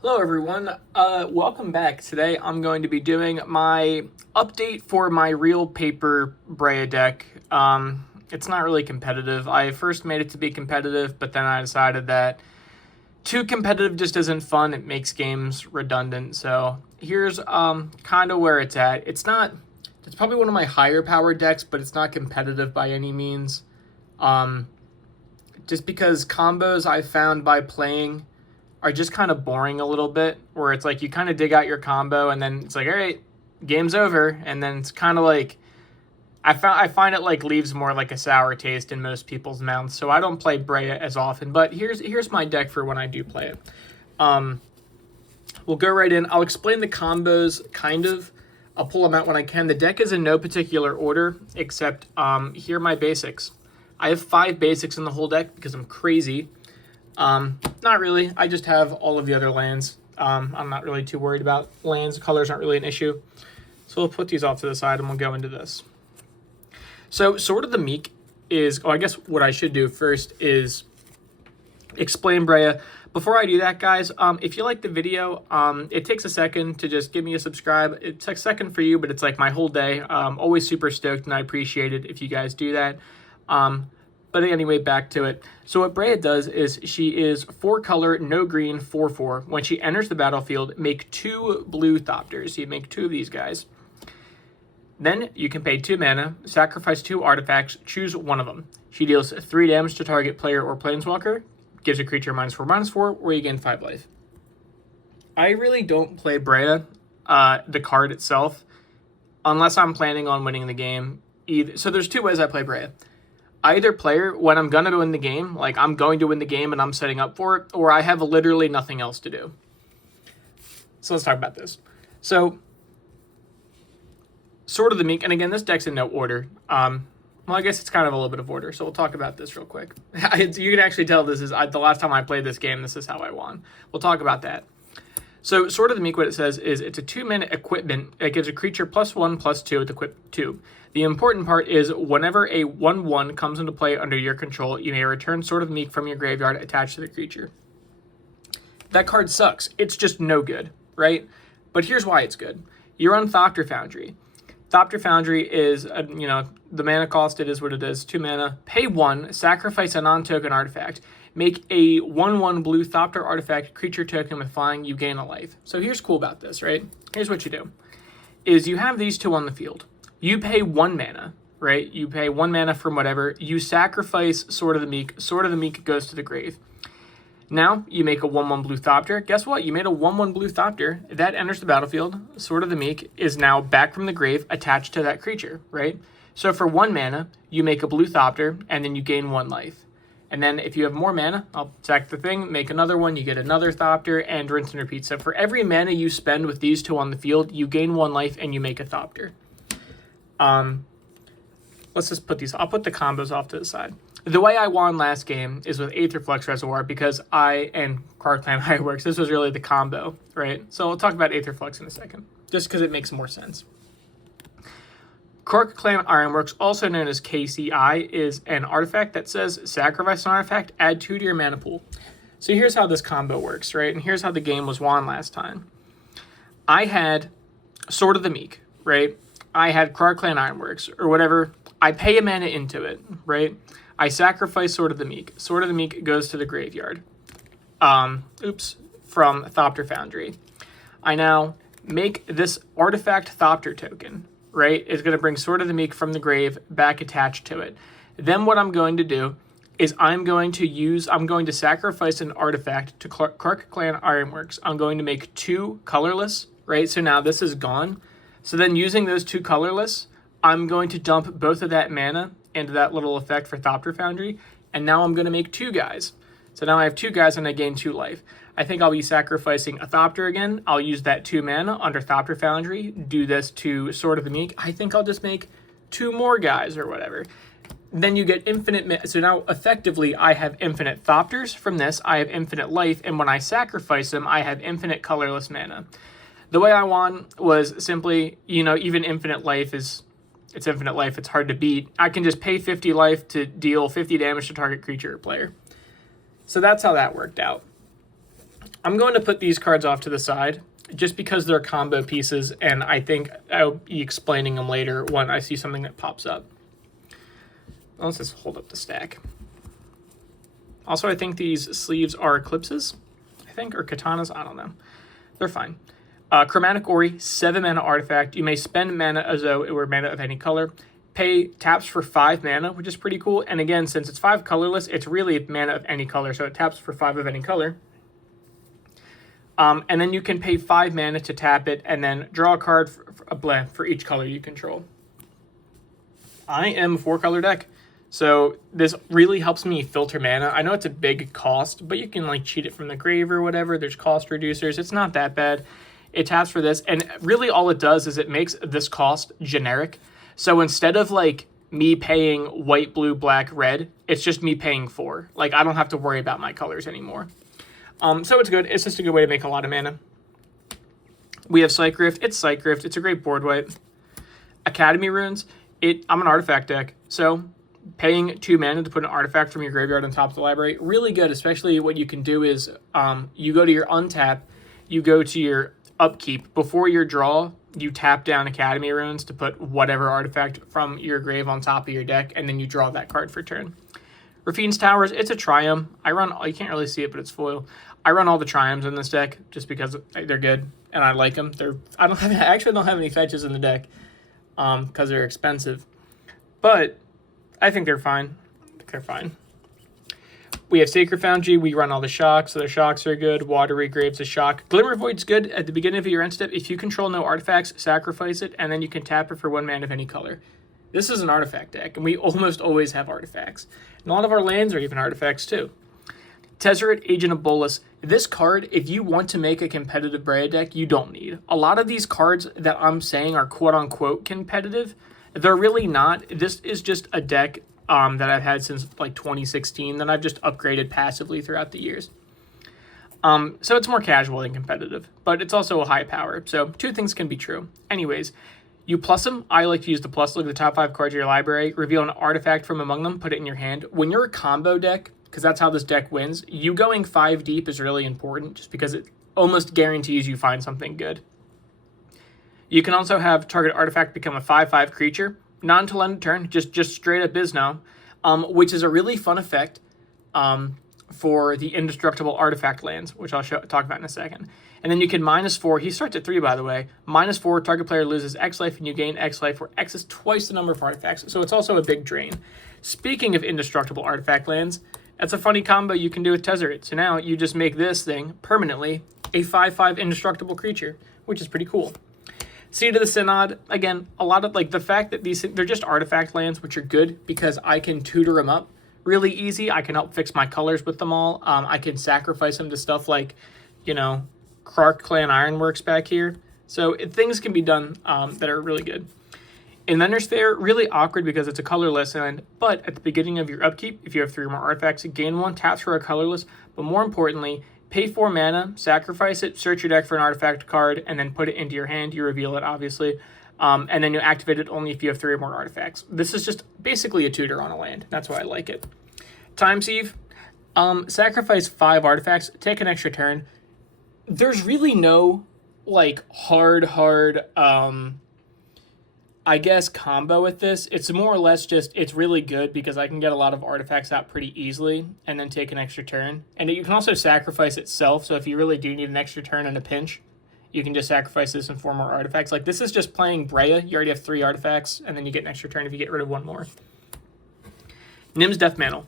Hello everyone, welcome back. Today I'm going to be doing my update for my real paper Breya deck. It's not really competitive. I first made it to be competitive, but then I decided that too competitive just isn't fun. It makes games redundant. So here's kind of where it's at. It's probably one of my higher power decks, but it's not competitive by any means. Just because combos I found by playing are just kind of boring a little bit, where it's like you kind of dig out your combo and then it's like, all right, game's over. And then it's kind of like, I find it like leaves more like a sour taste in most people's mouths. So I don't play Breya as often, but here's my deck for when I do play it. We'll go right in. I'll explain the combos kind of. I'll pull them out when I can. The deck is in no particular order, except here are my basics. I have 5 basics in the whole deck because I'm crazy. Not really. I just have all of the other lands. I'm not really too worried about lands. Colors aren't really an issue. So we'll put these off to the side and we'll go into this. So Sword of the Meek is, I guess what I should do first is explain Breya. Before I do that, guys, if you like the video, it takes a second to just give me a subscribe. It takes a second for you, but it's like my whole day. Always super stoked, and I appreciate it if you guys do that. But anyway, back to it. So what Breya does is she is 4 color, no green, 4/4. When she enters the battlefield, make 2 blue Thopters. So you make 2 of these guys. Then you can pay 2 mana, sacrifice 2 artifacts, choose one of them. She deals 3 damage to target player or planeswalker, gives a creature -4/-4, or you gain 5 life. I really don't play Breya, the card itself, unless I'm planning on winning the game. So there's 2 ways I play Breya. Either player, when I'm going to win the game, like I'm going to win the game and I'm setting up for it, or I have literally nothing else to do. So let's talk about this. So, Sword of the Meek, and again, this deck's in no order. Well, I guess it's kind of a little bit of order, so we'll talk about this real quick. You can actually tell this is, the last time I played this game, this is how I won. We'll talk about that. So, Sword of the Meek, what it says is it's a 2-mana equipment. It gives a creature +1/+2 with equip 2. The important part is whenever a 1/1 comes into play under your control, you may return Sword of the Meek from your graveyard attached to the creature. That card sucks. It's just no good, right? But here's why it's good. You're on Thopter Foundry. Thopter Foundry is, the mana cost, it is what it is, 2 mana. Pay 1, sacrifice a non-token artifact. Make a 1/1 blue Thopter artifact creature token with flying, you gain a life. So here's cool about this, right? Here's what you do. Is you have these 2 on the field. You pay 1 mana, right? You pay 1 mana from whatever. You sacrifice Sword of the Meek. Sword of the Meek goes to the grave. Now, you make a 1/1 blue Thopter. Guess what? You made a 1/1 blue Thopter. That enters the battlefield. Sword of the Meek is now back from the grave attached to that creature, right? So for 1 mana, you make a blue Thopter, and then you gain 1 life. And then if you have more mana, I'll sack the thing, make another one, you get another Thopter, and rinse and repeat. So for every mana you spend with these 2 on the field, you gain 1 life and you make a Thopter. Let's just put these, I'll put the combos off to the side. The way I won last game is with Aetherflux Reservoir because and Card Clan Fireworks, this was really the combo, right? So I'll talk about Aetherflux in a second, just because it makes more sense. Card Clan Ironworks, also known as KCI, is an artifact that says sacrifice an artifact, add 2 to your mana pool. So here's how this combo works, right? And here's how the game was won last time. I had Sword of the Meek, right? I had Card Clan Ironworks, or whatever. I pay a mana into it, right? I sacrifice Sword of the Meek. Sword of the Meek goes to the graveyard. From Thopter Foundry. I now make this artifact Thopter token, right? It's going to bring Sword of the Meek from the grave back attached to it. Then what I'm going to do is I'm going to sacrifice an artifact to Card Clan Ironworks. I'm going to make 2 colorless, right? So now this is gone. So then using those 2 colorless, I'm going to dump both of that mana into that little effect for Thopter Foundry, and now I'm going to make 2 guys. So now I have 2 guys and I gain 2 life. I think I'll be sacrificing a Thopter again. I'll use that 2 mana under Thopter Foundry, do this to Sword of the Meek. I think I'll just make 2 more guys or whatever. Then you get infinite, so now effectively I have infinite Thopters from this, I have infinite life, and when I sacrifice them, I have infinite colorless mana. The way I won was simply, even infinite life it's infinite life, it's hard to beat. I can just pay 50 life to deal 50 damage to target creature or player. So that's how that worked out. I'm going to put these cards off to the side just because they're combo pieces, and I think I'll be explaining them later when I see something that pops up. Let's just hold up the stack. Also, I think these sleeves are eclipses, or katanas, I don't know. They're fine. Chromatic Ori, 7 mana artifact. You may spend mana as though it were mana of any color. Pay taps for 5 mana, which is pretty cool. And again, since it's 5 colorless, it's really mana of any color, so it taps for 5 of any color. And then you can pay 5 mana to tap it, and then draw a card for each color you control. I am a 4-color deck, so this really helps me filter mana. I know it's a big cost, but you can like cheat it from the grave or whatever. There's cost reducers. It's not that bad. It taps for this, and really all it does is it makes this cost generic. So instead of like me paying white, blue, black, red, it's just me paying 4. Like I don't have to worry about my colors anymore. So it's good. It's just a good way to make a lot of mana. We have Psych Rift. It's Psych Rift. It's a great board wipe. Academy Runes. I'm an artifact deck, so paying 2 mana to put an artifact from your graveyard on top of the library, really good. Especially what you can do is you go to your untap, you go to your upkeep. Before your draw, you tap down Academy Runes to put whatever artifact from your grave on top of your deck, and then you draw that card for turn. Rafine's Towers, it's a Triumph. You can't really see it, but it's foil. I run all the Triumphs in this deck just because they're good and I like them. I actually don't have any fetches in the deck because they're expensive, but I think they're fine. We have Sacred Foundry. We run all the shocks, so the shocks are good. Watery Grave's a shock. Glimmer Void's good at the beginning of your end step. If you control no artifacts, sacrifice it, and then you can tap it for 1 mana of any color. This is an artifact deck, and we almost always have artifacts. And a lot of our lands are even artifacts too. Tezzeret, Agent of Bolas. This card, if you want to make a competitive Breya deck, you don't need. A lot of these cards that I'm saying are quote-unquote competitive, they're really not. This is just a deck that I've had since like 2016 that I've just upgraded passively throughout the years. So it's more casual than competitive, but it's also a high power. So 2 things can be true. Anyways, you plus them. I like to use the plus. Look at the top 5 cards of your library. Reveal an artifact from among them. Put it in your hand. When you're a combo deck, because that's how this deck wins, you going 5 deep is really important just because it almost guarantees you find something good. You can also have target artifact become a 5/5 creature. Non-to-land turn, just straight up is now, which is a really fun effect for the indestructible artifact lands, which I'll talk about in a second. And then you can -4. He starts at 3, by the way. -4, target player loses X life, and you gain X life, where X is twice the number of artifacts. So it's also a big drain. Speaking of indestructible artifact lands, that's a funny combo you can do with Tezzeret. So now you just make this thing permanently a 5/5 indestructible creature, which is pretty cool. Seed of the Synod, again, a lot of like the fact that they're just artifact lands, which are good because I can tutor them up really easy. I can help fix my colors with them all. I can sacrifice them to stuff like, Krark Clan Ironworks back here. So things can be done that are really good. Inventor's Fair, really awkward because it's a colorless land, but at the beginning of your upkeep, if you have 3 or more artifacts, gain 1, taps for a colorless, but more importantly, pay 4 mana, sacrifice it, search your deck for an artifact card, and then put it into your hand. You reveal it, obviously, and then you activate it only if you have 3 or more artifacts. This is just basically a tutor on a land. That's why I like it. Time Sieve, sacrifice 5 artifacts, take an extra turn. There's really no, hard, combo with this. It's more or less just, it's really good because I can get a lot of artifacts out pretty easily and then take an extra turn. And you can also sacrifice itself, so if you really do need an extra turn in a pinch, you can just sacrifice this and 4 more artifacts. Like, this is just playing Breya. You already have 3 artifacts, and then you get an extra turn if you get rid of 1 more. Nim's Death Mantle.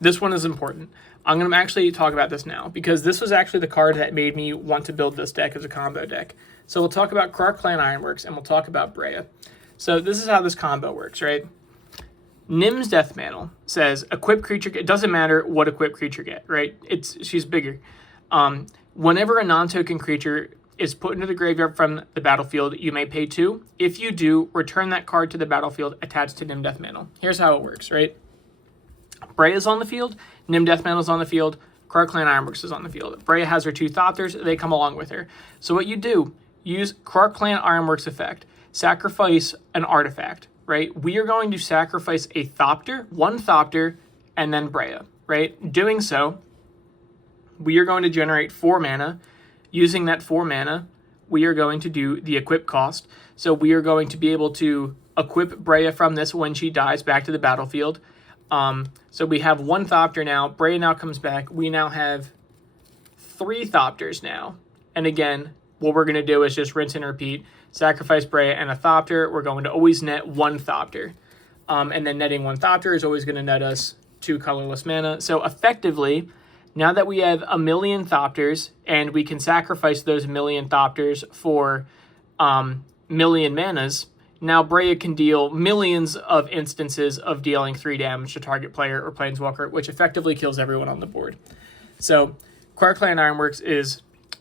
This one is important. I'm going to actually talk about this now, because this was actually the card that made me want to build this deck as a combo deck. So we'll talk about Krark Clan Ironworks, and we'll talk about Breya. So this is how this combo works, right? Nim's Death Mantle says equip creature. It doesn't matter what equip creature get, right? She's bigger. Whenever a non-token creature is put into the graveyard from the battlefield, you may pay 2. If you do, return that card to the battlefield attached to Nim Death Mantle. Here's how it works, right? Breya's on the field, Nim Death Mantle's on the field, Krark Clan Ironworks is on the field. Breya has her 2 Thopters, they come along with her. So what you do, use Krark Clan Ironworks effect, sacrifice an artifact, right? We are going to sacrifice a Thopter, 1 Thopter, and then Breya, right? Doing so, we are going to generate 4 mana. Using that 4 mana, we are going to do the equip cost. So we are going to be able to equip Breya from this when she dies back to the battlefield. So we have 1 Thopter now. Breya now comes back. We now have 3 Thopters now. And again, what we're going to do is just rinse and repeat. Sacrifice Breya and a Thopter. We're going to always net 1 Thopter. And then netting 1 Thopter is always going to net us 2 colorless mana. So effectively, now that we have 1,000,000 Thopters and we can sacrifice those 1,000,000 Thopters for 1,000,000 manas, now Breya can deal millions of instances of dealing 3 damage to target player or planeswalker, which effectively kills everyone on the board. So Quark Clan Ironworks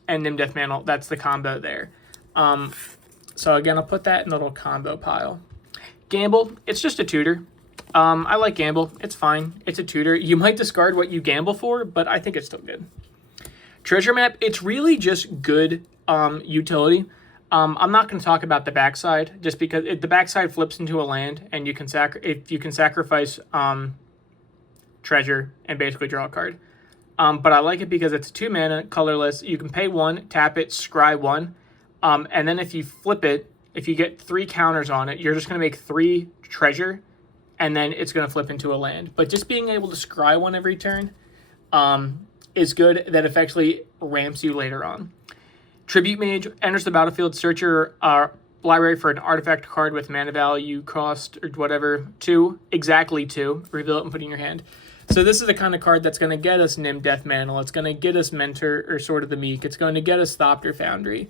and Nim Death Mantle, that's the combo there. So again, I'll put that in the little combo pile. Gamble, it's just a tutor. I like Gamble. It's fine. It's a tutor. You might discard what you gamble for, but I think it's still good. Treasure Map, it's really just good utility. I'm not going to talk about the backside, just because the backside flips into a land, and you can sacrifice treasure and basically draw a card. But I like it because it's a 2 mana, colorless. You can pay 1, tap it, scry 1, and then if you flip it, if you get 3 counters on it, you're just going to make 3 treasure, and then it's going to flip into a land. But just being able to scry 1 every turn is good. That effectively ramps you later on. Tribute Mage enters the battlefield. Search your library for an artifact card with mana value cost or whatever, 2, exactly 2. Reveal it and put it in your hand. So this is the kind of card that's going to get us Nim Death Mantle. It's going to get us Mentor or Sword of the Meek. It's going to get us Thopter Foundry.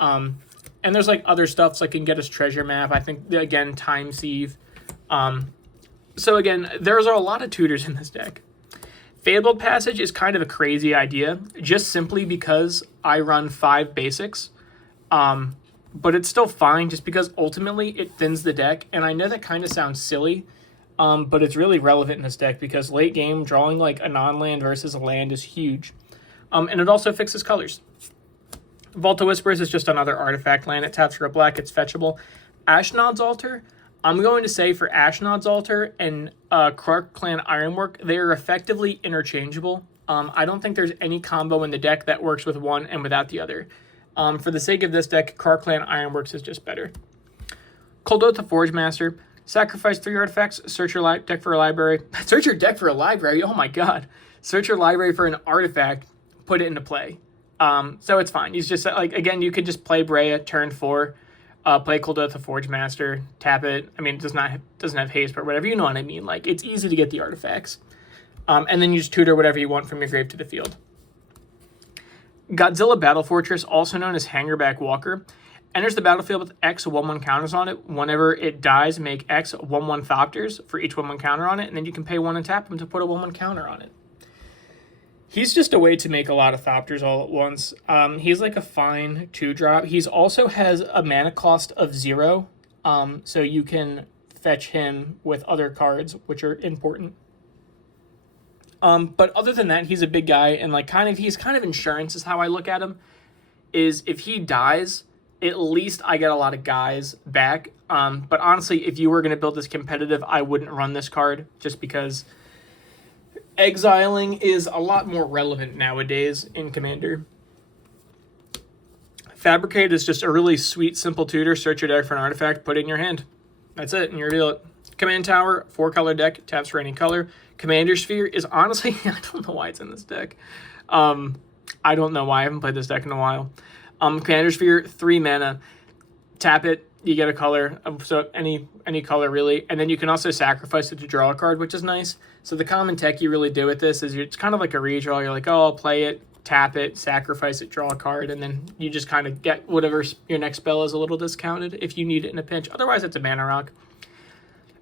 And there's like other stuff, so it can get us Treasure Map. I think, again, Time Sieve. So again, there's a lot of tutors in this deck. Fabled Passage is kind of a crazy idea, just simply because I run 5 basics. But it's still fine, just because ultimately it thins the deck. And I know that kind of sounds silly, but it's really relevant in this deck because late game, drawing like a non-land versus a land is huge. And it also fixes colors. Vault of Whispers is just another artifact land. It taps for a black. It's fetchable. Ashnod's Altar, I'm going to say for Ashnod's Altar and Quark Clan Ironwork, they are effectively interchangeable. I don't think there's any combo in the deck that works with one and without the other. For the sake of this deck, Quark Clan Ironworks is just better. Kuldotha the Forge Master, sacrifice 3 artifacts, search your deck for a library. Search your deck for a library? Oh my god. Search your library for an artifact, put it into play. So it's fine. He's just like, again, you could just play Breya turn 4, play Kuldotha the Forge Master, tap it. I mean, it doesn't have haste, but whatever, you know what I mean. Like, it's easy to get the artifacts. And then you just tutor whatever you want from your grave to the field. Godzilla Battle Fortress, also known as Hangerback Walker, enters the battlefield with X 1/1 counters on it. Whenever it dies, make X 1/1 Thopters for each 1/1 counter on it, and then you can pay 1 and tap him to put a 1/1 counter on it. He's just a way to make a lot of Thopters all at once. He's like a fine 2-drop. He's also has a mana cost of 0, so you can fetch him with other cards, which are important. But other than that, he's a big guy, and like he's kind of insurance is how I look at him. Is if he dies, at least I get a lot of guys back. But honestly, if you were going to build this competitive, I wouldn't run this card just because exiling is a lot more relevant nowadays in Commander. Fabricate is just a really sweet, simple tutor. Search your deck for an artifact, put it in your hand. That's it, and you reveal it. Command Tower, 4-color deck, taps for any color. Commander Sphere is honestly, I don't know why it's in this deck. I don't know why. I haven't played this deck in a while. Commander Sphere, 3 mana. Tap it, you get a color, so any color really. And then you can also sacrifice it to draw a card, which is nice. So the common tech you really do with this is it's kind of like a redraw. You're like, oh, I'll play it, tap it, sacrifice it, draw a card, and then you just kind of get whatever your next spell is a little discounted if you need it in a pinch. Otherwise, it's a mana rock.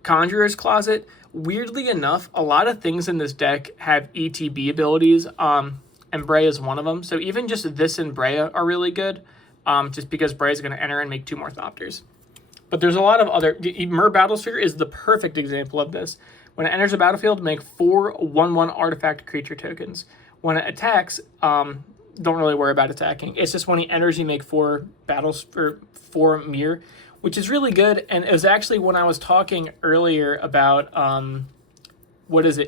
Conjurer's Closet. Weirdly enough, a lot of things in this deck have ETB abilities, and Breya is one of them. So even just this and Breya are really good, just because Breya is going to enter and make 2 more Thopters. But there's a lot of other... Myr Battlesphere is the perfect example of this. When it enters the battlefield, make 4 1/1 artifact creature tokens. When it attacks, don't really worry about attacking. It's just when he enters, you make 4 battles for 4 Myr, which is really good. And it was actually when I was talking earlier about,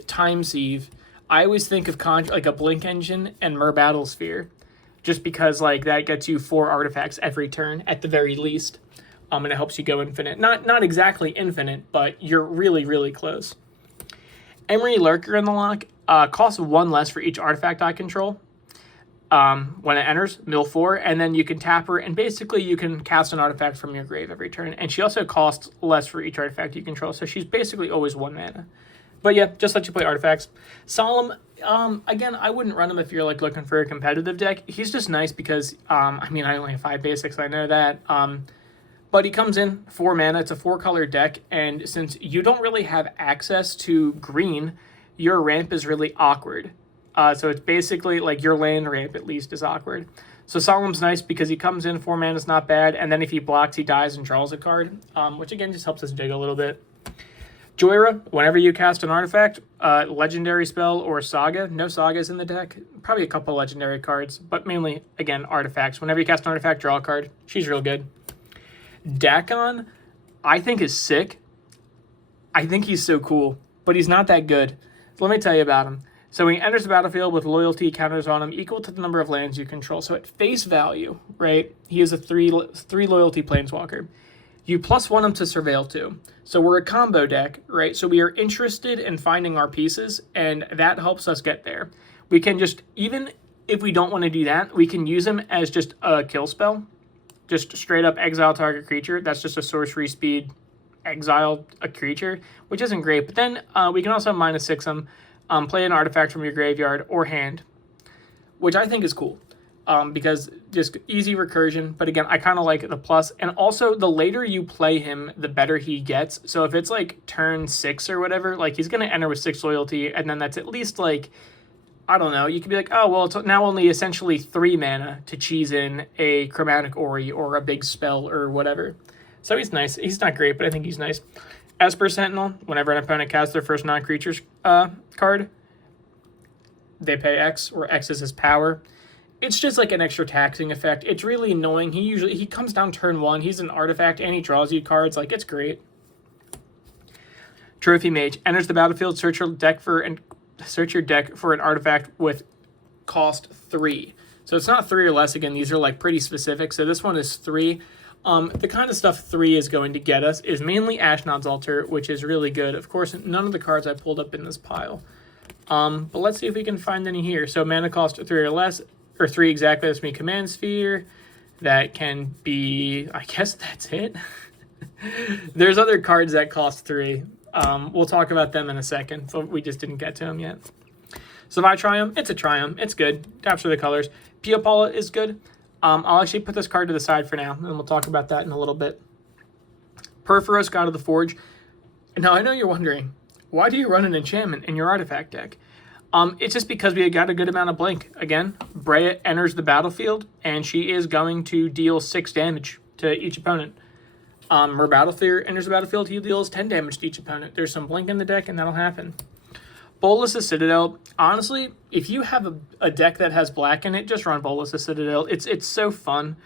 Time Sieve, I always think of like a Blink Engine and Mer Battlesphere, just because like that gets you 4 artifacts every turn at the very least, and it helps you go infinite. Not exactly infinite, but you're really, really close. Emery Lurker in the lock costs 1 less for each artifact I control. When it enters, mill 4, and then you can tap her, and basically you can cast an artifact from your grave every turn. And she also costs less for each artifact you control, so she's basically always 1 mana. But yeah, just let you play artifacts. Solemn, again, I wouldn't run him if you're like looking for a competitive deck. He's just nice because, I mean, I only have 5 basics, I know that. But he comes in 4 mana, it's a 4-color deck, and since you don't really have access to green, your ramp is really awkward. So it's basically like your land ramp at least is awkward. So Solemn's nice because he comes in, 4 mana is not bad, and then if he blocks, he dies and draws a card, which again just helps us dig a little bit. Joyra, whenever you cast an artifact, legendary spell or saga, no sagas in the deck, probably a couple legendary cards, but mainly, again, artifacts. Whenever you cast an artifact, draw a card. She's real good. Dakon, I think is sick. I think he's so cool, but he's not that good. So let me tell you about him. So when he enters the battlefield with loyalty counters on him equal to the number of lands you control. So at face value, right, he is a 3 loyalty planeswalker. You +1 him to Surveil too. So we're a combo deck, right? So we are interested in finding our pieces, and that helps us get there. We can just, even if we don't want to do that, we can use him as just a kill spell. Just straight up exile target creature. That's just a sorcery speed exile a creature, which isn't great. But then we can also -6 him, play an artifact from your graveyard or hand, which I think is cool. Because just easy recursion, but again, I kind of like the plus. And also, the later you play him, the better he gets. So if it's like turn 6 or whatever, like he's going to enter with 6 loyalty, and then that's at least like, I don't know, you could be like, oh, well, it's now only essentially 3 mana to cheese in a Chromatic Ori or a big spell or whatever. So he's nice. He's not great, but I think he's nice. Esper Sentinel, whenever an opponent casts their first non-creatures card, they pay X, where X is his power. It's just like an extra taxing effect. It's really annoying. He comes down turn 1. He's an artifact and he draws you cards. Like, it's great. Trophy Mage enters the battlefield. Search your deck for an artifact with cost 3. So it's not 3 or less. Again, these are like pretty specific. So this one is 3. The kind of stuff 3 is going to get us is mainly Ashnod's Altar, which is really good. Of course, none of the cards I pulled up in this pile. But let's see if we can find any here. So mana cost 3 or less. Or 3 exactly, that's me. Command Sphere. That can be, I guess that's it. There's other cards that cost 3. We'll talk about them in a second, but we just didn't get to them yet. So if I Triumph, it's a Triumph. It's good. Taps for the colors. Pia Paula is good. I'll actually put this card to the side for now, and we'll talk about that in a little bit. Perforos, God of the Forge. Now, I know you're wondering, why do you run an enchantment in your artifact deck? It's just because we got a good amount of blink. Again, Breya enters the battlefield, and she is going to deal 6 damage to each opponent. Her Battlesphere enters the battlefield, he deals 10 damage to each opponent. There's some blink in the deck, and that'll happen. Bolas' Citadel. Honestly, if you have a deck that has black in it, just run Bolas' Citadel. It's so fun.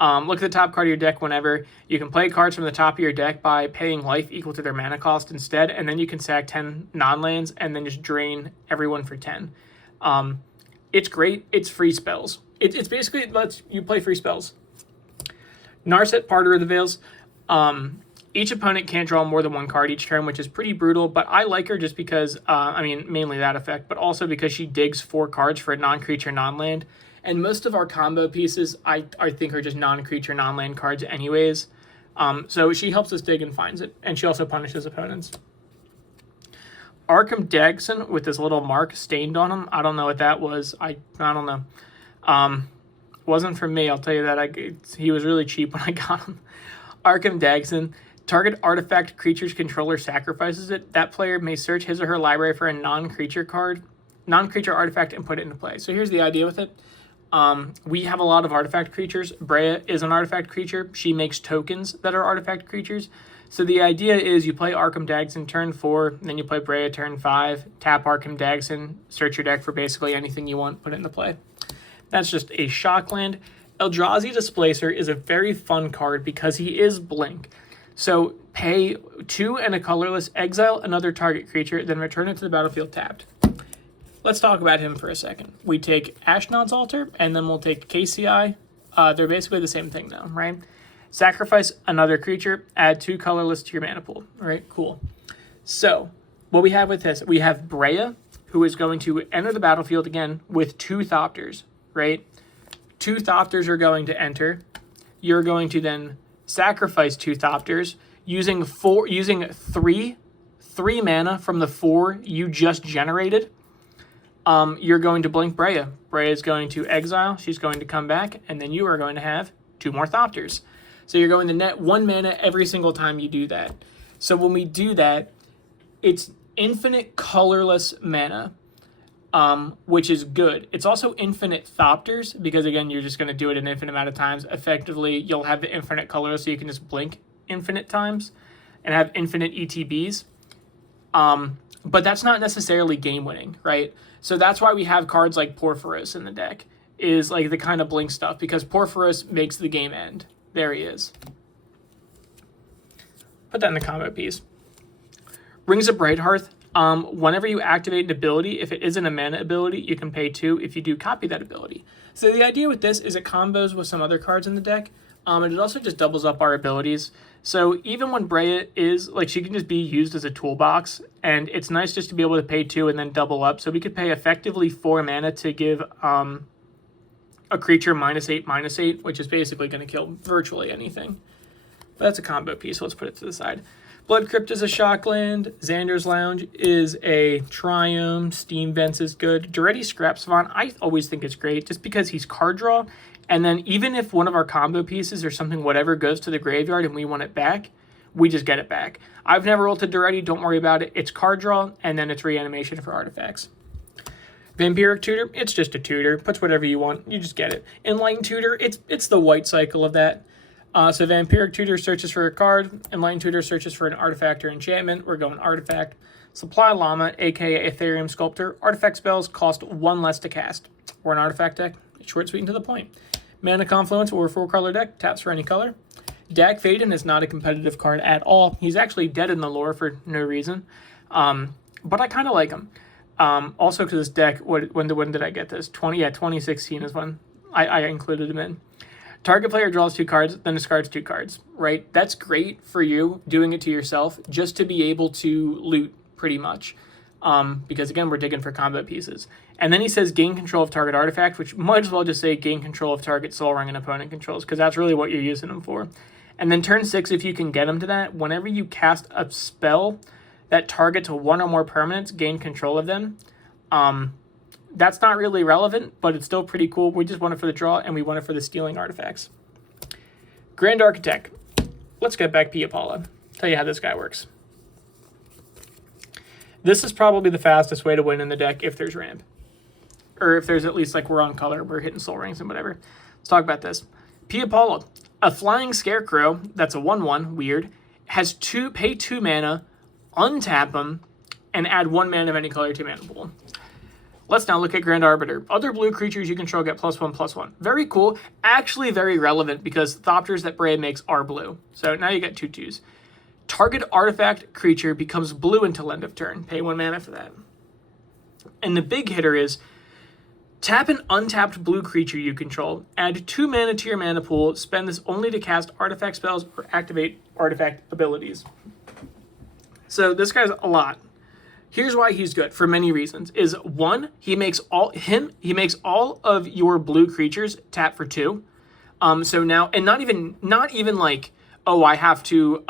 Look at the top card of your deck whenever. You can play cards from the top of your deck by paying life equal to their mana cost instead, and then you can sack 10 non-lands and then just drain everyone for 10. It's great. It's free spells. It's basically, it lets you play free spells. Narset, Parter of the Veils. Each opponent can't draw more than 1 card each turn, which is pretty brutal, but I like her just because, mainly that effect, but also because she digs 4 cards for a non-creature, non-land. And most of our combo pieces, I think, are just non-creature, non-land cards anyways. So she helps us dig and finds it. And she also punishes opponents. Arkham Dagson with this little mark stained on him. I don't know what that was. I don't know. Wasn't for me, I'll tell you that. He was really cheap when I got him. Arkham Dagson. Target artifact creature's controller sacrifices it. That player may search his or her library for a non-creature artifact and put it into play. So here's the idea with it. We have a lot of artifact creatures. Breya is an artifact creature. She makes tokens that are artifact creatures. So the idea is you play Arkham Dagson turn 4, then you play Breya turn 5, tap Arkham Dagson, search your deck for basically anything you want, put it into play. That's just a shock land. Eldrazi Displacer is a very fun card because he is blink. So pay 2 and a colorless, exile another target creature, then return it to the battlefield tapped. let's talk about him for a second. We take Ashnod's Altar, and then we'll take KCI. They're basically the same thing now, right? Sacrifice another creature, add 2 colorless to your mana pool. All right, cool. So what we have with this, we have Breya, who is going to enter the battlefield again with 2 Thopters, right? 2 Thopters are going to enter. You're going to then sacrifice 2 Thopters using 3 mana from the 4 you just generated. You're going to blink Breya. Breya is going to exile. She's going to come back, and then you are going to have 2 more Thopters. So you're going to net 1 mana every single time you do that. So when we do that, it's infinite colorless mana, which is good. It's also infinite Thopters, because again, you're just going to do it an infinite amount of times. Effectively, you'll have the infinite color, so you can just blink infinite times and have infinite ETBs. But that's not necessarily game winning, right? So that's why we have cards like Porphyros in the deck, is like the kind of blink stuff, because Porphyros makes the game end. There he is. Put that in the combo piece. Rings of Brighthearth. Whenever you activate an ability, if it isn't a mana ability, you can pay 2. If you do, copy that ability. So the idea with this is it combos with some other cards in the deck, and it also just doubles up our abilities. So even when Breya is, like, she can just be used as a toolbox, and it's nice just to be able to pay 2 and then double up. So we could pay effectively 4 mana to give a creature -8/-8, which is basically going to kill virtually anything. But that's a combo piece, so let's put it to the side. Blood Crypt is a Shockland. Xander's Lounge is a Triumph. Steam Vents is good. Duretti Scrap Savant, I always think it's great just because he's card draw. And then even if one of our combo pieces or something, whatever, goes to the graveyard and we want it back, we just get it back. I've never ulted Duretti, don't worry about it. It's card draw, and then it's reanimation for artifacts. Vampiric Tutor, it's just a tutor. Puts whatever you want, you just get it. Enlightened Tutor, it's the white cycle of that. So Vampiric Tutor searches for a card. Enlightened Tutor searches for an artifact or enchantment. We're going artifact. Supply Llama, aka Ethereum Sculptor. Artifact spells cost 1 less to cast. We're an artifact deck. It's short, sweet, and to the point. Mana Confluence, we're a 4-color deck. Taps for any color. Dak Faden is not a competitive card at all. He's actually dead in the lore for no reason. But I kind of like him. Also, because this deck, when did I get this? 2016 is when I included him in. Target player draws 2 cards, then discards 2 cards, right? That's great for you, doing it to yourself, just to be able to loot, pretty much. Because, again, we're digging for combo pieces. And then he says gain control of target artifact, which might as well just say gain control of target soul ring an opponent controls, because that's really what you're using them for. And then turn 6, if you can get him to that, whenever you cast a spell that targets 1 or more permanents, gain control of them. That's not really relevant, but it's still pretty cool. We just want it for the draw, and we want it for the stealing artifacts. Grand Architect. Let's get back Pia Paula. Tell you how this guy works. This is probably the fastest way to win in the deck if there's ramp. Or if there's at least, like, we're on color, we're hitting soul rings and whatever. Let's talk about this. Pia Paula. A flying scarecrow, that's a 1/1, weird, has pay 2 mana, untap them, and add 1 mana of any color to mana pool. Let's now look at Grand Arbiter. Other blue creatures you control get +1/+1. Very cool. Actually very relevant because Thopters that Breya makes are blue. So now you get 2/2s. Target artifact creature becomes blue until end of turn. Pay 1 mana for that. And the big hitter is tap an untapped blue creature you control. Add 2 mana to your mana pool. Spend this only to cast artifact spells or activate artifact abilities. So this guy's a lot. Here's why he's good for many reasons. Is 1, he makes all of your blue creatures tap for 2. So now, and not even like, oh, I have to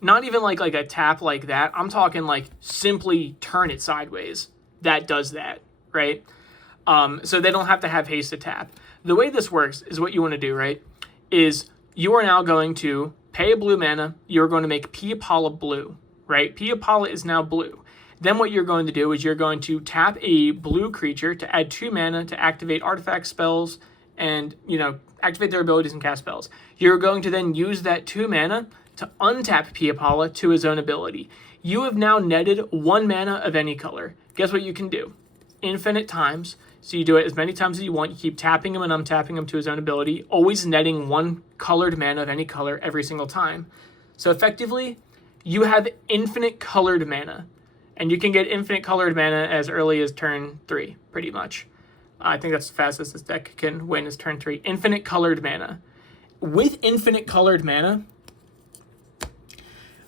not even like a tap like that. I'm talking like simply turn it sideways. That does that, right? So they don't have to have haste to tap. The way this works is what you want to do, right? Is you are now going to pay a blue mana. You're going to make Pia Paula blue, right? Pia Paula is now blue. Then what you're going to do is you're going to tap a blue creature to add 2 mana to activate artifact spells and, activate their abilities and cast spells. You're going to then use that 2 mana to untap Pia Paula to his own ability. You have now netted 1 mana of any color. Guess what you can do? Infinite times. So you do it as many times as you want. You keep tapping him and untapping him to his own ability, always netting 1 colored mana of any color every single time. So effectively, you have infinite colored mana. And you can get infinite colored mana as early as turn 3, pretty much. I think that's the fastest this deck can win is turn 3. Infinite colored mana. With infinite colored mana,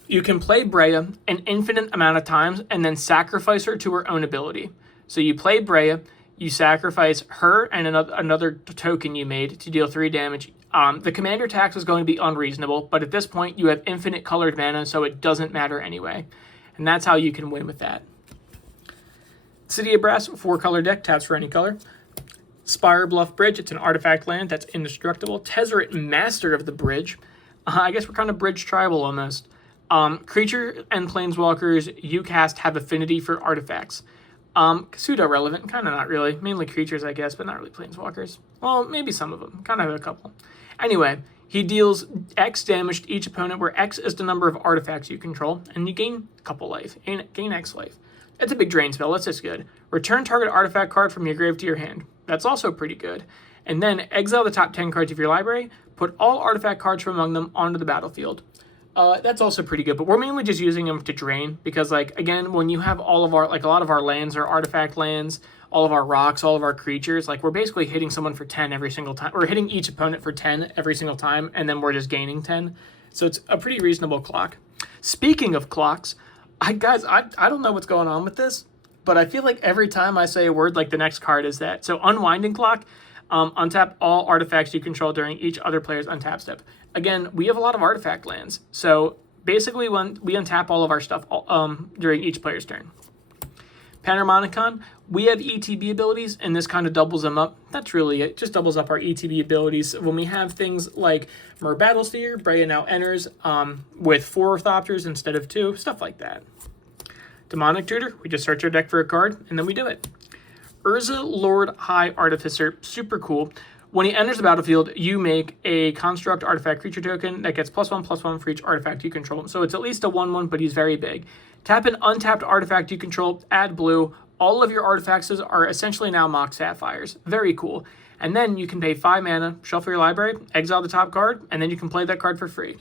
you can play Breya an infinite amount of times and then sacrifice her to her own ability. So you play Breya, you sacrifice her and another token you made to deal 3 damage. The commander tax is going to be unreasonable, but at this point you have infinite colored mana, so it doesn't matter anyway. And that's how you can win with that. City of Brass, 4-color deck, taps for any color. Spire Bluff Bridge, it's an artifact land that's indestructible. Tezzeret, Master of the Bridge. I guess we're kind of bridge tribal almost. Creature and planeswalkers you cast have affinity for artifacts. Pseudo relevant, kind of not really. Mainly creatures, I guess, but not really planeswalkers. Well, maybe some of them. Kind of have a couple. Anyway, he deals X damage to each opponent, where X is the number of artifacts you control, and you gain a couple life. Gain X life. It's a big drain spell. That's just good. Return target artifact card from your grave to your hand. That's also pretty good. And then exile the top 10 cards of your library. Put all artifact cards from among them onto the battlefield. That's also pretty good, but we're mainly just using them to drain because, like, again, when you have all of our, like, a lot of our lands are artifact lands, all of our rocks, all of our creatures, like, we're basically hitting someone for 10 every single time. We're hitting each opponent for 10 every single time, and then we're just gaining 10. So it's a pretty reasonable clock. Speaking of clocks, I don't know what's going on with this, but I feel like every time I say a word, like, the next card is that. So Unwinding Clock, untap all artifacts you control during each other player's untap step. Again, we have a lot of artifact lands, so basically when we untap all of our stuff during each player's turn. Panharmonicon, we have ETB abilities, and this kind of doubles them up. That's really it. Just doubles up our ETB abilities. When we have things like Mer Battlesteer, Breya now enters with 4 Orthopters instead of 2, stuff like that. Demonic Tutor, we just search our deck for a card, and then we do it. Urza Lord High Artificer, super cool. When he enters the battlefield, you make a construct artifact creature token that gets +1/+1 for each artifact you control. So it's at least a 1/1, but he's very big. Tap an untapped artifact you control, add blue. All of your artifacts are essentially now Mox Sapphires. Very cool. And then you can pay 5 mana, shuffle your library, exile the top card, and then you can play that card for free.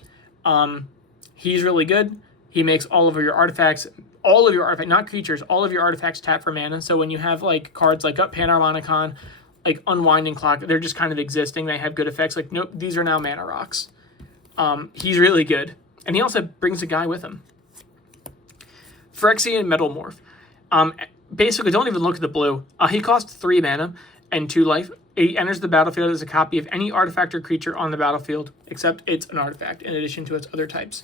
He's really good. He makes all of your artifacts, not creatures, all of your artifacts tap for mana. So when you have like cards like Panharmonicon, like Unwinding Clock, they're just kind of existing. They have good effects. Like, nope, these are now mana rocks. He's really good. And he also brings a guy with him. Phyrexian Metalmorph. Basically, don't even look at the blue. He costs 3 mana and 2 life. He enters the battlefield as a copy of any artifact or creature on the battlefield, except it's an artifact in addition to its other types.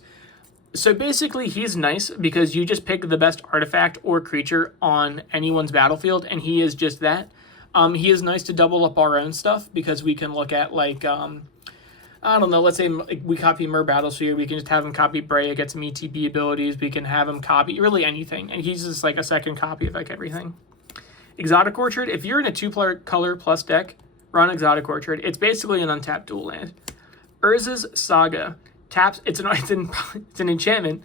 So basically, he's nice because you just pick the best artifact or creature on anyone's battlefield, and he is just that. He is nice to double up our own stuff because we can look at, like, I don't know, let's say we copy Mer Battlesphere, we can just have him copy Breya, get some ETB abilities, we can have him copy really anything, and he's just like a second copy of like everything. Exotic Orchard, if you're in a 2-color plus deck, run Exotic Orchard. It's basically an untapped dual land. Urza's Saga, taps, it's an enchantment.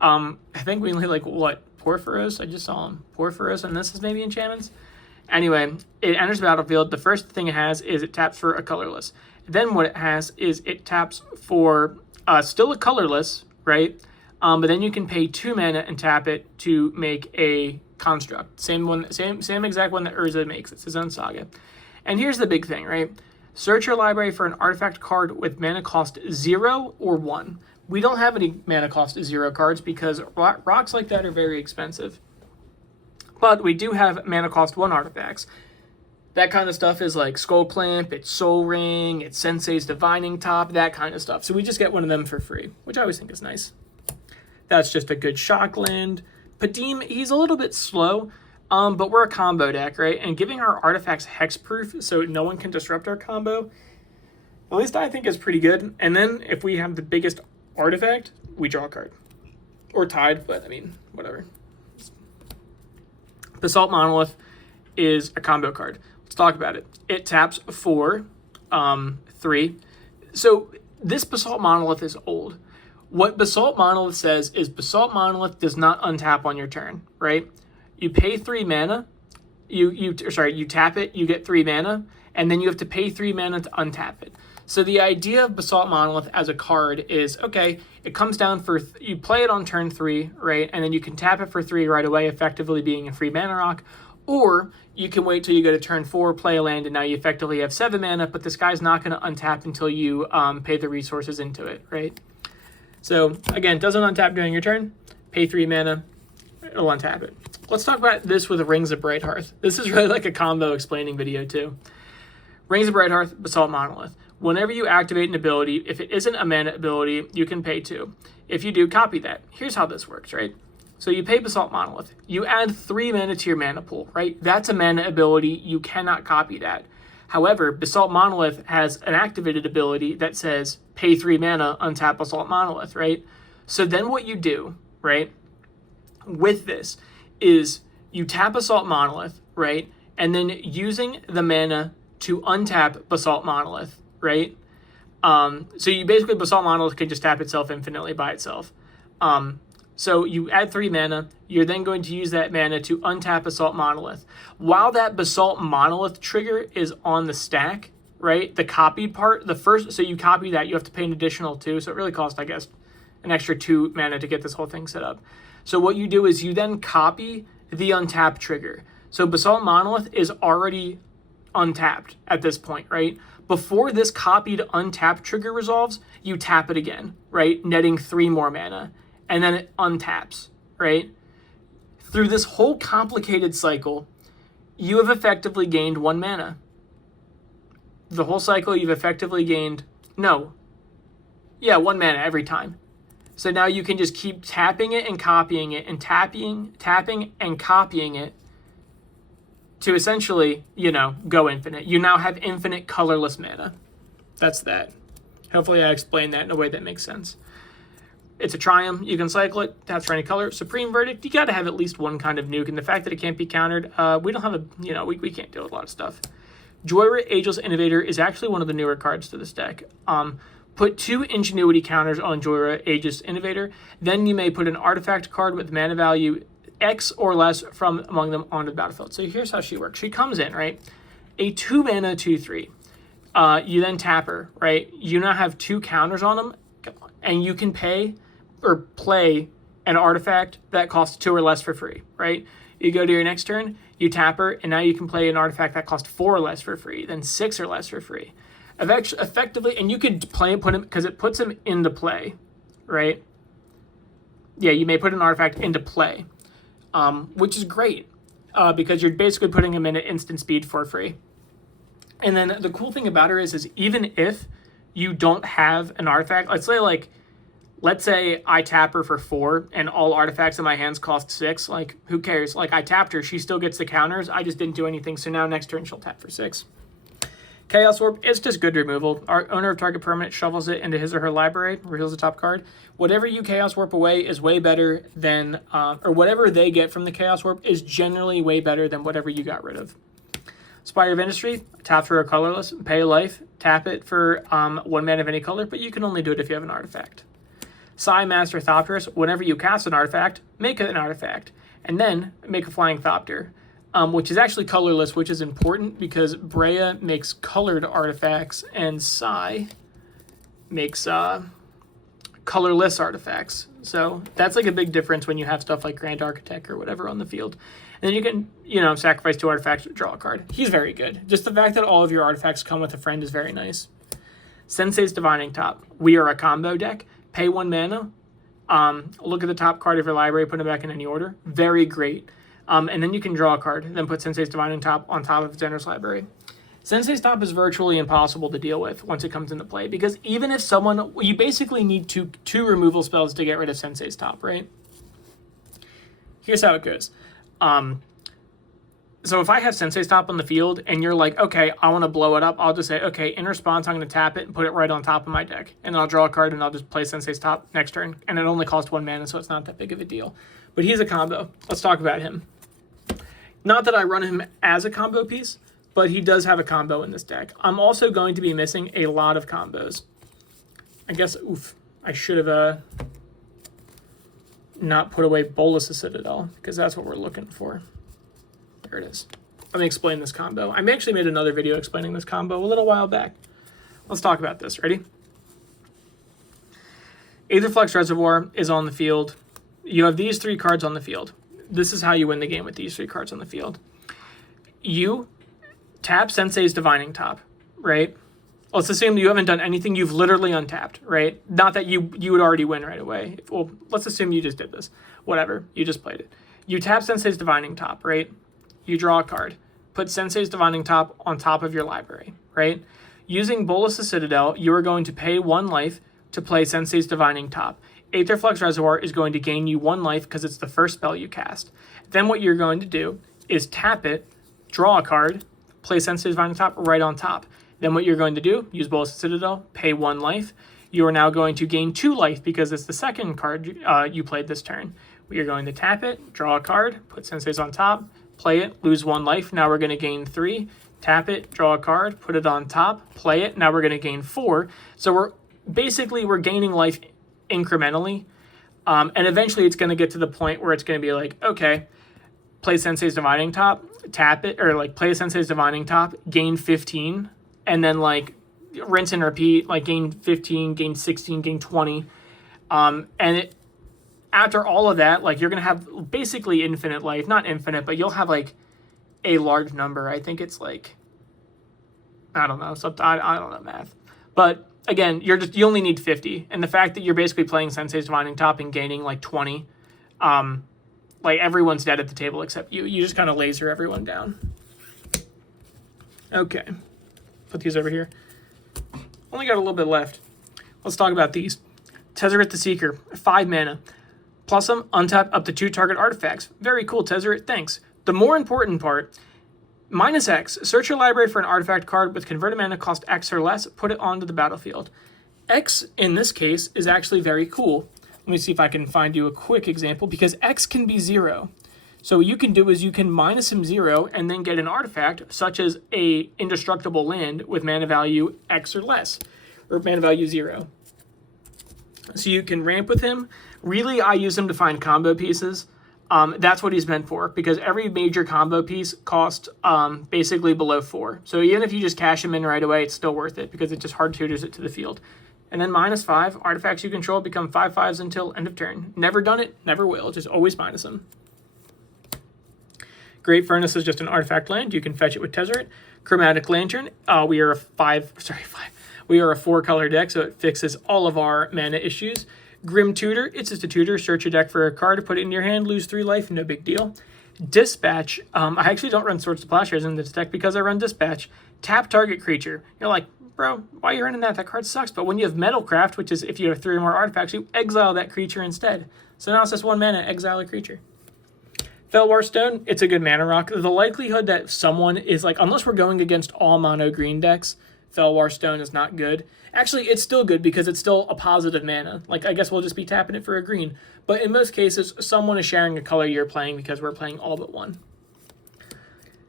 I think we only like, what, Porphyros? I just saw him. Porphyros, and this is maybe enchantments? Anyway, it enters the battlefield. The first thing it has is it taps for a colorless. Then what it has is it taps for still a colorless, right? But then you can pay 2 mana and tap it to make a construct. Same exact one that Urza makes. It's his own saga. And here's the big thing, right? Search your library for an artifact card with mana cost 0 or 1. We don't have any mana cost 0 cards because rocks like that are very expensive. But we do have mana cost 1 artifacts. That kind of stuff is like Skull Clamp, it's Soul Ring, it's Sensei's Divining Top, that kind of stuff. So we just get one of them for free, which I always think is nice. That's just a good shock land. Padim, he's a little bit slow, but we're a combo deck, right? And giving our artifacts hexproof so no one can disrupt our combo, at least I think is pretty good. And then if we have the biggest artifact, we draw a card. Or tied, but I mean, whatever. Basalt Monolith is a combo card. Let's talk about it. It taps for 3. So this Basalt Monolith is old. What Basalt Monolith says is Basalt Monolith does not untap on your turn, right? You pay 3 mana, you tap it, you get 3 mana, and then you have to pay 3 mana to untap it. So the idea of Basalt Monolith as a card is, okay, it comes down for, you play it on turn 3, right? And then you can tap it for 3 right away, effectively being a free mana rock. Or you can wait till you go to turn 4, play a land, and now you effectively have 7 mana, but this guy's not going to untap until you pay the resources into it, right? So again, doesn't untap during your turn, pay 3 mana, it'll untap it. Let's talk about this with Rings of Brighthearth. This is really like a combo explaining video too. Rings of Brighthearth, Basalt Monolith. Whenever you activate an ability, if it isn't a mana ability, you can pay 2. If you do, copy that. Here's how this works, right? So you pay Basalt Monolith. You add 3 mana to your mana pool, right? That's a mana ability. You cannot copy that. However, Basalt Monolith has an activated ability that says pay 3 mana, untap Basalt Monolith, right? So then what you do, right, with this is you tap Basalt Monolith, right? And then using the mana to untap Basalt Monolith, right? So you basically, Basalt Monolith can just tap itself infinitely by itself. So you add 3 mana, you're then going to use that mana to untap Basalt Monolith. While that Basalt Monolith trigger is on the stack, right? The copied part, so you copy that, you have to pay an additional 2, so it really costs, I guess, an extra 2 mana to get this whole thing set up. So what you do is you then copy the untap trigger. So Basalt Monolith is already untapped at this point, right? Before this copied untap trigger resolves, you tap it again, right? Netting 3 more mana. And then it untaps, right? Through this whole complicated cycle, you have effectively gained 1 mana. The whole cycle, you've effectively gained, 1 mana every time. So now you can just keep tapping it and copying it and tapping and copying it to essentially, go infinite. You now have infinite colorless mana. That's that. Hopefully I explained that in a way that makes sense. It's a Triumph. You can cycle it, taps for any color. Supreme Verdict, you got to have at least one kind of nuke. And the fact that it can't be countered, we don't have we can't deal with a lot of stuff. Joyra, Ageless Innovator is actually one of the newer cards to this deck. Put 2 Ingenuity counters on Joyra, Ageless Innovator. Then you may put an artifact card with mana value X or less from among them onto the battlefield. So here's how she works. She comes in, right? A 2 mana 2/3. You then tap her, right? You now have 2 counters on them, and you can pay or play an artifact that costs 2 or less for free, right? You go to your next turn, you tap her, and now you can play an artifact that costs 4 or less for free, then 6 or less for free. Effectively, and you could put him, because it puts him into play, right? Yeah, you may put an artifact into play, which is great, because you're basically putting him in at instant speed for free. And then the cool thing about her is even if you don't have an artifact, let's say I tap her for 4 and all artifacts in my hands cost 6, who cares? I tapped her, she still gets the counters, I just didn't do anything, so now next turn she'll tap for 6. Chaos Warp, it's just good removal. Our owner of target permanent shovels it into his or her library, reveals the top card. Whatever you Chaos Warp away is way better than, or whatever they get from the Chaos Warp is generally way better than whatever you got rid of. Spire of Industry, tap for a colorless, pay a life, tap it for 1 mana of any color, but you can only do it if you have an artifact. Psi Master Thopterus, whenever you cast an artifact, make an artifact, and then make a Flying Thopter. Which is actually colorless, which is important because Breya makes colored artifacts and Psi makes colorless artifacts. So that's a big difference when you have stuff like Grand Architect or whatever on the field. And then you can, sacrifice 2 artifacts, draw a card. He's very good. Just the fact that all of your artifacts come with a friend is very nice. Sensei's Divining Top. We are a combo deck. Pay 1 mana. Look at the top card of your library, put it back in any order. Very great. And then you can draw a card, then put Sensei's Divining Top on top of Zender's library. Sensei's Top is virtually impossible to deal with once it comes into play, because even if you basically need two removal spells to get rid of Sensei's Top, right? Here's how it goes. So if I have Sensei's Top on the field and you're like, okay, I want to blow it up, I'll just say, okay, in response, I'm going to tap it and put it right on top of my deck. And then I'll draw a card and I'll just play Sensei's Top next turn. And it only costs 1 mana, so it's not that big of a deal. But he's a combo. Let's talk about him. Not that I run him as a combo piece, but he does have a combo in this deck. I'm also going to be missing a lot of combos. I guess, I should have not put away Bolas of Citadel, because that's what we're looking for. There it is. let me explain this combo. I actually made another video explaining this combo a little while back. Let's talk about this. Ready? Aetherflux Reservoir is on the field. You have these 3 cards on the field. This is how you win the game with these 3 cards on the field. You tap Sensei's Divining Top, right? Let's assume you haven't done anything. You've literally untapped, right? Not that you would already win right away. Well, let's assume you just did this. Whatever. You just played it. You tap Sensei's Divining Top, right? You draw a card. Put Sensei's Divining Top on top of your library, right? Using Bolas' Citadel, you are going to pay 1 life to play Sensei's Divining Top. Aetherflux Reservoir is going to gain you 1 life because it's the first spell you cast. Then what you're going to do is tap it, draw a card, play Sensei's Divining Top right on top. Then what you're going to do, use Bolas' Citadel, pay 1 life. You are now going to gain 2 life because it's the second card you played this turn. You're going to tap it, draw a card, put Sensei's on top, play it, lose 1 life. Now we're going to gain 3. Tap it, draw a card, put it on top, play it. Now we're going to gain 4. So we're gaining life incrementally. And eventually it's going to get to the point where it's going to be like, okay, play Sensei's Divining Top, tap it, or like play Sensei's Divining Top, gain 15, and then like rinse and repeat, like gain 15, gain 16, gain 20. After all of that, like you're going to have basically infinite life. Not infinite, but you'll have like a large number. I think it's like, I don't know. I don't know math. But again, you only need 50. And the fact that you're basically playing Sensei's Divining Top and gaining like 20, like everyone's dead at the table except you. You just kind of laser everyone down. Okay. Put these over here. Only got a little bit left. Let's talk about these. Tezzeret the Seeker, 5 mana. Plus them, untap up to 2 target artifacts. Very cool, Tezzeret, thanks. The more important part, -X, search your library for an artifact card with converted mana cost X or less, put it onto the battlefield. X, in this case, is actually very cool. Let me see if I can find you a quick example, because X can be 0. So what you can do is you can minus him 0 and then get an artifact, such as a indestructible land with mana value X or less, or mana value 0. So you can ramp with him. Really, I use him to find combo pieces. That's what he's meant for, because every major combo piece costs basically below 4. So even if you just cash him in right away, it's still worth it, because it just hard tutors it to the field. And then -5, artifacts you control become 5/5s until end of turn. Never done it, never will, just always minus them. Great Furnace is just an artifact land. You can fetch it with Tezzeret. Chromatic Lantern, we are a 5. We are a 4-color deck, so it fixes all of our mana issues. Grim Tutor, it's just a tutor. Search your deck for a card, put it in your hand, lose 3 life, no big deal. Dispatch, I actually don't run Swords to Plowshares in this deck because I run Dispatch. Tap target creature. You're like, bro, why are you running that? That card sucks. But when you have Metalcraft, which is if you have 3 or more artifacts, you exile that creature instead. So now it's just 1 mana, exile a creature. Felwar Stone, it's a good mana rock. The likelihood that someone is like, unless we're going against all mono green decks, Felwar Stone is not good. Actually, it's still good because it's still a positive mana. Like, I guess we'll just be tapping it for a green. But in most cases, someone is sharing a color you're playing because we're playing all but one.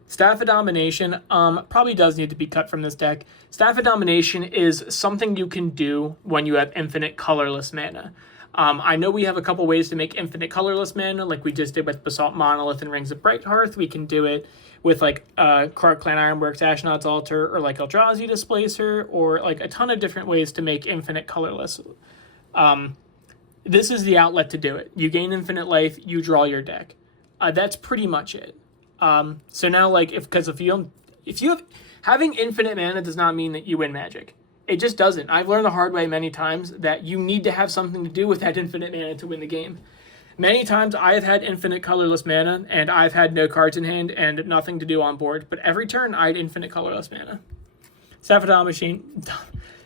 Staff of Domination probably does need to be cut from this deck. Staff of Domination is something you can do when you have infinite colorless mana. I know we have a couple ways to make infinite colorless mana, like we just did with Basalt Monolith and Rings of Brighthearth. We can do it with like Krark Clan Ironworks, Ashnod's Altar, or like Eldrazi Displacer, or like a ton of different ways to make infinite colorless. This is the outlet to do it. You gain infinite life, you draw your deck. That's pretty much it. So now, like, if you have having infinite mana does not mean that you win Magic. It just doesn't. I've learned the hard way many times that you need to have something to do with that infinite mana to win the game. Many times I have had infinite colorless mana, and I've had no cards in hand and nothing to do on board, but every turn I had infinite colorless mana. Staff of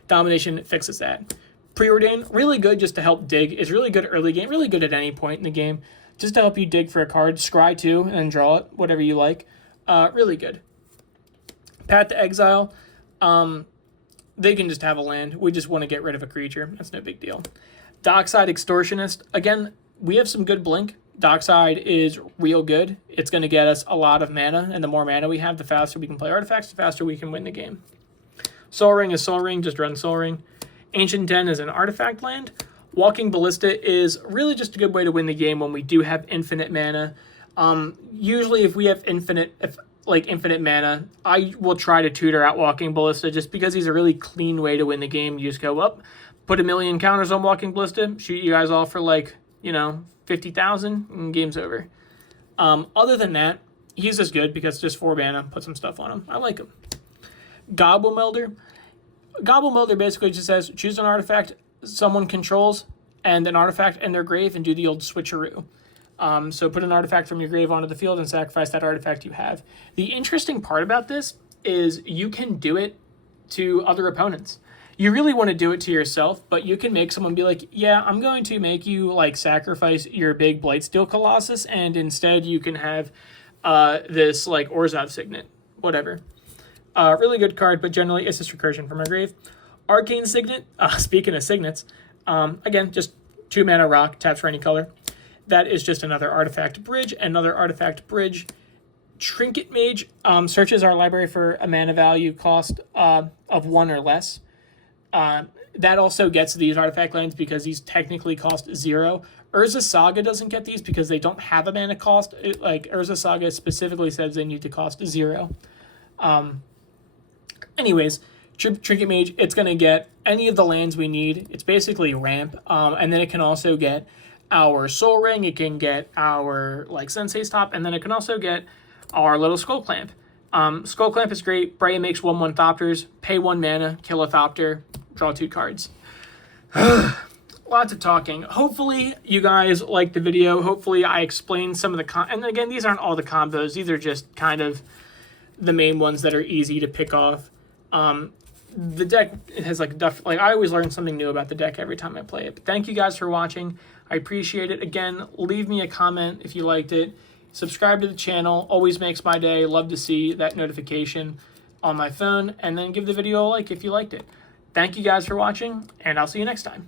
Domination fixes that. Preordain, really good just to help dig. Is really good early game, really good at any point in the game. Just to help you dig for a card. Scry 2 and then draw it, whatever you like. Really good. Path to Exile. They can just have a land. We just want to get rid of a creature. That's no big deal. Dockside Extortionist. Again, we have some good blink. Dockside is real good. It's going to get us a lot of mana, and the more mana we have, the faster we can play artifacts, the faster we can win the game. Soul Ring is Soul Ring. Just run Soul Ring. Ancient Den is an artifact land. Walking Ballista is really just a good way to win the game when we do have infinite mana. Usually if we have like infinite mana, I will try to tutor out Walking Ballista just because he's a really clean way to win the game. You just go up, put a million counters on Walking Ballista, shoot you guys off for like, 50,000, and game's over. Other than that, he's just good because just 4 mana, put some stuff on him. I like him. Gobble Melder. Gobble Melder basically just says choose an artifact someone controls and an artifact in their grave and do the old switcheroo. So put an artifact from your grave onto the field and sacrifice that artifact you have. The interesting part about this is you can do it to other opponents. You really want to do it to yourself, but you can make someone be like, yeah, I'm going to make you like sacrifice your big Blightsteel Colossus, and instead you can have this like Orzhov Signet, whatever. Really good card, but generally it's just recursion from our grave. Arcane Signet, speaking of signets, again, just 2 mana rock, taps for any color. That is just another artifact bridge, another artifact bridge. Trinket Mage searches our library for a mana value cost of 1 or less. That also gets these artifact lands because these technically cost 0. Urza Saga doesn't get these because they don't have a mana cost. Urza Saga specifically says they need to cost 0. Anyways, Trinket Mage, it's going to get any of the lands we need. It's basically ramp, and then it can also get our Soul Ring, it can get our Sensei's Top, and then it can also get our little Skull Clamp. Skull Clamp is great. Breya makes 1/1 Thopters, pay 1 mana, kill a Thopter, draw 2 cards. Lots of talking. Hopefully you guys liked the video. Hopefully I explained some of the and again, these aren't all the combos. These are just kind of the main ones that are easy to pick off. The deck has I always learn something new about the deck every time I play it. But thank you guys for watching. I appreciate it. Again, leave me a comment if you liked it. Subscribe to the channel. Always makes my day. Love to see that notification on my phone. And then give the video a like if you liked it. Thank you guys for watching, and I'll see you next time.